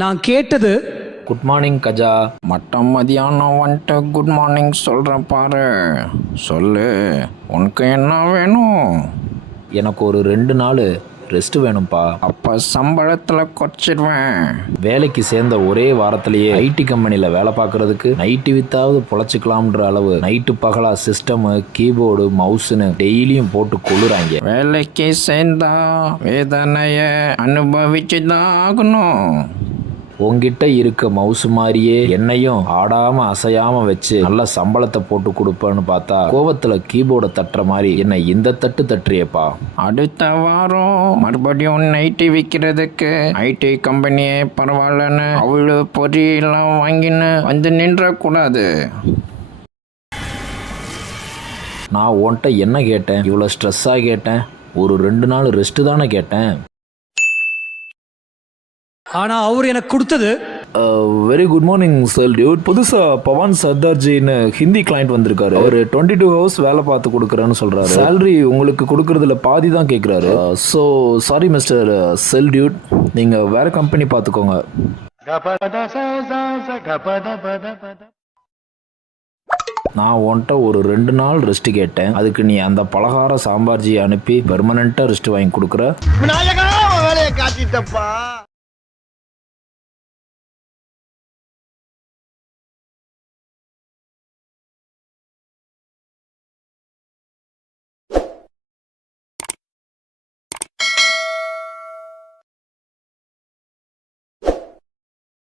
நான் கேட்டது good morning Gaja. மட்டம் மதியானம் வந்துட்டு குட் மார்னிங் சொல்கிறேன் பாரு. சொல்லு, உனக்கு என்ன வேணும்? எனக்கு ஒரு 2 நாள் ரெஸ்ட் வேணும்ப்பா. அப்போ சம்பளத்தில் குறைச்சிடுவேன். வேலைக்கு சேர்ந்த ஒரே வாரத்திலேயே ஐடி கம்பெனியில் வேலை பார்க்கறதுக்கு நைட்டு வித்தாவது பொழைச்சிக்கலாம்ன்ற அளவு நைட்டு பகலா சிஸ்டமு, கீபோர்டு, மவுஸுன்னு டெய்லியும் போட்டு கொள்ளுறாங்க. வேலைக்கு சேர்ந்தா வேதனைய அனுபவிச்சு தான் ஆகணும். உங்ககிட்ட இருக்க மவுஸ் மாதிரியே என்னையும் ஆடாம அசையாம வச்சு நல்ல சம்பளத்தை போட்டு கொடுப்பேன்னு பார்த்தா கோவத்துல கீபோர்டை தட்டுற மாதிரி என்னை இந்த தட்டு தட்டுறியப்பா. அடுத்த வாரம் மறுபடியும் நைட்டு விற்கிறதுக்கு ஐடி கம்பெனியே பரவாயில்லன்னு அவ்வளோ பொரியெல்லாம் வாங்கின்னு வந்து நின்றக்கூடாது. நான் உன்கிட்ட என்ன கேட்டேன்? இவ்வளோ ஸ்ட்ரெஸ்ஸாக கேட்டேன்? ஒரு 2 நாள் ரெஸ்ட் தானே கேட்டேன். ஆனா அவர் எனக்கு கொடுத்தது. Very good morning sir Dude. புதுசாக பவன் சர்தார்ஜின்னு ஹிந்தி கிளைண்ட் வந்திருக்காரு. அவர் 22 ஹவர்ஸ் வேலை பார்த்து கொடுக்குறேன்னு சொல்கிறாரு. சேலரி உங்களுக்கு கொடுக்குறதுல பாதி தான் கேட்குறாரு. ஸோ சாரி மிஸ்டர் செல் டியூட், நீங்கள் வேறு கம்பெனி பார்த்துக்கோங்க. நான் உன்கிட்ட ஒரு 2 நாள் ரெஸ்ட் கேட்டேன். அதுக்கு நீ அந்த பலகார சாம்பார்ஜியை அனுப்பி பெர்மனண்ட்டாக ரெஸ்ட் வாங்கி கொடுக்குற. விநாயகா வேலையை காட்டிட்டப்பா.